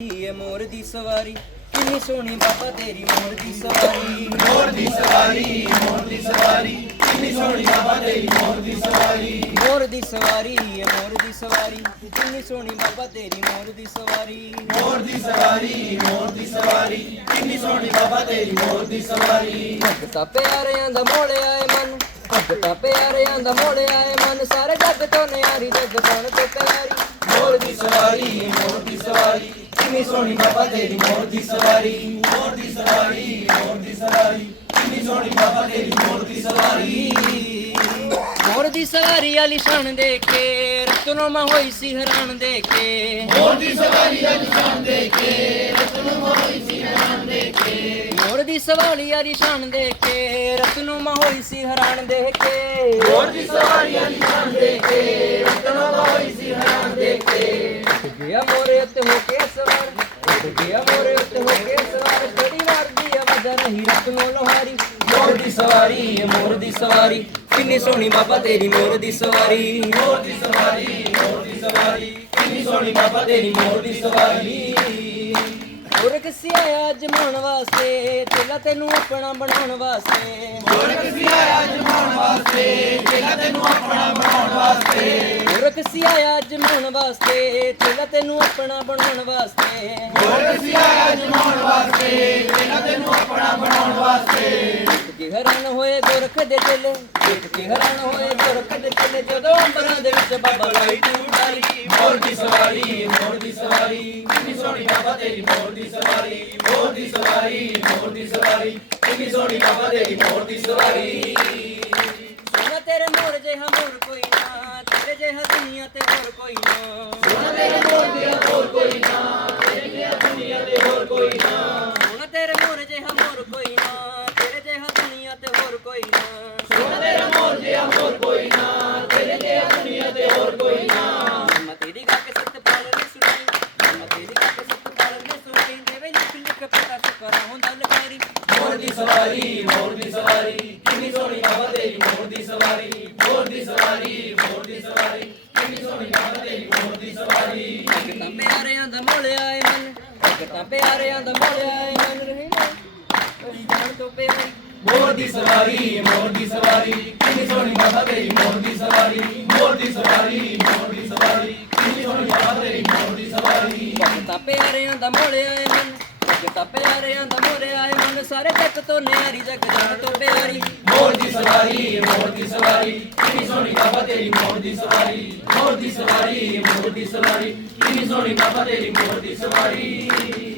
ਏ ਮੋਰ ਦੀ ਸਵਾਰੀ ਕਿੰਨੀ ਸੋਹਣੀ ਬਾਬਾ ਤੇਰੀ ਮੋਰ ਦੀ ਸਵਾਰੀ ਮੋਰ ਦੀ ਸਵਾਰੀ ਮੋਰ ਦੀ ਸਵਾਰੀ ਕਿੰਨੀ ਸੋਹਣੀ ਬਾਬਾ ਤੇਰੀ ਮੋਰ ਦੀ ਸਵਾਰੀ ਮੋਰ ਦੀ ਸਵਾਰੀ ਏ ਮੋਰ ਦੀ ਸਵਾਰੀ ਕਿੰਨੀ ਸੋਹਣੀ ਬਾਬਾ ਤੇਰੀ ਮੋਰ ਦੀ ਸਵਾਰੀ ਮੋਰ ਦੀ ਸਵਾਰੀ ਮੋਰ ਦੀ ਸਵਾਰੀ ਕਿੰਨੀ ਸੋਹਣੀ ਬਾਬਾ ਤੇਰੀ ਮੋਰ ਦੀ ਸਵਾਰੀ ਭਗਤਾ ਪਿਆਰਿਆਂ ਦਾ ਮੋੜਿਆ ਏ ਮਨ ਭਗਤਾ ਪਿਆਰਿਆਂ ਦਾ ਮੋੜਿਆ ਏ ਮਨ ਸਾਰੇ ਜੱਗ ਤੋਂ ਨਿਆਰੀ ਜੱਗ ਬਣ ਤੇ ਪਿਆਰੀ ਮੋਰ ਦੀ ਸਵਾਰੀ ਕਿੰਨੀ ਸੋਹਣੀ ਬਾਬਾ ਤੇਰੀ ਮੋਰ ਦੀ ਸਵਾਰੀ ਮੋਰ ਦੀ ਸਵਾਰੀ ਮੋਰ ਦੀ ਸਵਾਰੀ। ਕਿੰਨੀ ਸੋਹਣੀ ਬਾਬਾ ਤੇਰੀ ਮੋਰ ਦੀ ਸਵਾਰੀ। ਮੋਰ ਦੀ ਸਵਾਰੀ ਵਾਲੀ ਸ਼ਾਨ ਦੇਖ ਕੇ ਰਤਨੋਂ ਮਾ ਹੋਈ ਸੀ ਹੈਰਾਨ ਦੇਖ ਕੇ। ਮੋਰ ਦੀ ਸਵਾਰੀ ਦਾ ਨਿਸ਼ਾਨ ਦੇ ਕੇ ਰਤਨ ਮੋਈ ਸੀ ਨਾਮ ਦੇ ਕੇ। ਮੋਰ ਦੀ ਸਵਾਰੀ ਵਾਲੀ ਸ਼ਾਨ ਦੇਖ ਕੇ ਰਤਨੋਂ ਮਾ ਹੋਈ ਸੀ ਹੈਰਾਨ ਦੇਖ ਕੇ। ਮੋਰ ਦੀ ਸਵਾਰੀ ਦਾ ਨਿਸ਼ਾਨ ਦੇ ਕੇ ਰਤਨ ਮੋਈ ਸੀ ਨਾਮ ਦੇ ਕੇ। ਗਿਆ ਮੋਰੇ ਉੱਤੇ ਹੋ ਕੇ ਨਹੀਂ ਰਤਨੋਂ ਲੋਹਾਰੀ ਮੋਰ ਦੀ ਸਵਾਰੀ, ਮੋਰ ਦੀ ਸਵਾਰੀ। ਕਿੰਨੀ ਸੋਹਣੀ ਬਾਬਾ ਤੇਰੀ ਮੋਰ ਦੀ ਸਵਾਰੀ। ਮੋਰ ਦੀ ਸਵਾਰੀ, ਮੋਰ ਦੀ ਸਵਾਰੀ। ਕਿੰਨੀ ਸੋਹਣੀ ਬਾਬਾ ਤੇਰੀ ਮੋਰ ਦੀ ਸਵਾਰੀ। ਹੋਰ ਕਿਸੇ ਜਮਾਉਣ ਵਾਸਤੇ ਤੇਲਾ ਤੈਨੂੰ ਆਪਣਾ ਬਣਾਉਣ ਵਾਸਤੇ। ਹੋਰ ਕਿਸੇ ਜਮਾਉਣ ਵਾਸਤੇ ਜਿਹੜਾ ਤੈਨੂੰ ਆਪਣਾ ਬਣਾਉਣ ਵਾਸਤੇ। ਹੋਰ ਕਿਸੇ ਜਮਾਉਣ ਵਾਸਤੇ ਤੇਲਾ ਤੈਨੂੰ ਆਪਣਾ ਬਣਾਉਣ ਵਾਸਤੇ। ਹੋਰ ਕਿਸੇ ਜਮਾਉਣ ਵਾਸਤੇ ਜਿਹੜਾ ਤੈਨੂੰ ਆਪਣਾ ਬਣਾਉਣ ਵਾਸਤੇ ਦੇਖ ਕੇ ਹੈਰਾਨ ਹੋਏ ਗੋਰਖ ਦੇ ਚੇਲੇ। ਦੇਖ ਕੇ ਹੈਰਾਨ ਹੋਏ ਗੋਰਖ ਦੇ ਚੇਲੇ। ਜਦੋਂ ਅੰਬਰਾਂ ਦੇ ਵਿੱਚ ਬਾਬਾ ਲਾਈ ਤੂੰ ਡਾਲੀ ਮੋਰ ਦੀ ਸਵਾਰੀ ਮੋਰ ਦੀ ਸਵਾਰੀ। ਕਿੰਨੀ ਸੋਹਣੀ ਬਾਬਾ ਤੇਰੀ ਮੋਰ ਦੀ ਸਵਾਰੀ ਮੋਰ ਦੀ ਸਵਾਰੀ ਮੋਰ ਦੀ ਸਵਾਰੀ। ਕਿੰਨੀ ਸੋਹਣੀ ਬਾਬਾ ਤੇਰੀ ਮੋਰ ਦੀ ਸਵਾਰੀ। ਸੋਨਾ ਤੇਰੇ ਮੋਰ ਜਿਹਾ ਮੋਰ ਕੋਈ ਨਾ ਤੇਰੇ ਜਿਹਾ ਦੁਨੀਆ ਤੇ ਹੋਰ ਕੋਈ ਨਾ। ਸੋਨਾ ਤੇਰੇ ਮੋਰ ਦੀ ਹੋਰ ਕੋਈ ਨਾ। ਸੁਕਰਾ ਹੁੰਦਾ ਲਗਾਰੀ ਮੋਰ ਦੀ ਸਵਾਰੀ ਮੋਰ ਦੀ ਸਵਾਰੀ ਕਿੰਨੀ ਸੋਹਣੀ ਬਾਬਾ ਤੇਰੀ ਮੋਰ ਦੀ ਸਵਾਰੀ ਮੋਰ ਦੀ ਸਵਾਰੀ ਮੋਰ ਦੀ ਸਵਾਰੀ ਕਿੰਨੀ ਸੋਹਣੀ ਬਾਬਾ ਤੇਰੀ ਮੋਰ ਦੀ ਸਵਾਰੀ ਭਗਤਾਂ ਪਿਆਰਿਆਂ ਦਾ ਮੋੜਿਆ ਏ ਮਨ ਭਗਤਾਂ ਪਿਆਰਿਆਂ ਦਾ ਮੋੜਿਆ ਏ ਮਨ ਕੋਈ ਜਾਣ ਤੋਂ ਪਿਆਰੀ ਮੋਰ ਦੀ ਸਵਾਰੀ ਮੋਰ ਦੀ ਸਵਾਰੀ ਕਿੰਨੀ ਸੋਹਣੀ ਬਾਬਾ ਤੇਰੀ ਮੋਰ ਦੀ ਸਵਾਰੀ ਮੋਰ ਦੀ ਸਵਾਰੀ ਮੋਰ ਦੀ ਸਵਾਰੀ ਕਿੰਨੀ ਸੋਹਣੀ ਬਾਬਾ ਤੇਰੀ ਮੋਰ ਦੀ ਸਵਾਰੀ ਭਗਤਾਂ ਪਿਆਰਿਆਂ ਦਾ ਮੋੜਿਆ ਏ ਮਨ ਭਗਤਾਂ ਪਿਆਰਿਆਂ ਦਾ ਮੋੜਿਆ ਏ ਮਨ ਸਾਰੇ ਜੱਗ ਤੋਂ ਨਿਆਰੀ ਜੱਗ ਜਾਣ ਤੋਂ ਪਿਆਰੀ। ਮੋਰ ਦੀ ਸਵਾਰੀ ਮੋਰ ਦੀ ਸਵਾਰੀ, ਕਿੰਨੀ ਸੋਹਣੀ ਬਾਬਾ ਤੇਰੀ ਮੋਰ ਦੀ ਸਵਾਰੀ ਮੋਰ ਦੀ ਸਵਾਰੀ ਮੋਰ ਦੀ ਸਵਾਰੀ, ਕਿੰਨੀ ਸੋਹਣੀ ਬਾਬਾ ਤੇਰੀ ਮੋਰ ਦੀ ਸਵਾਰੀ।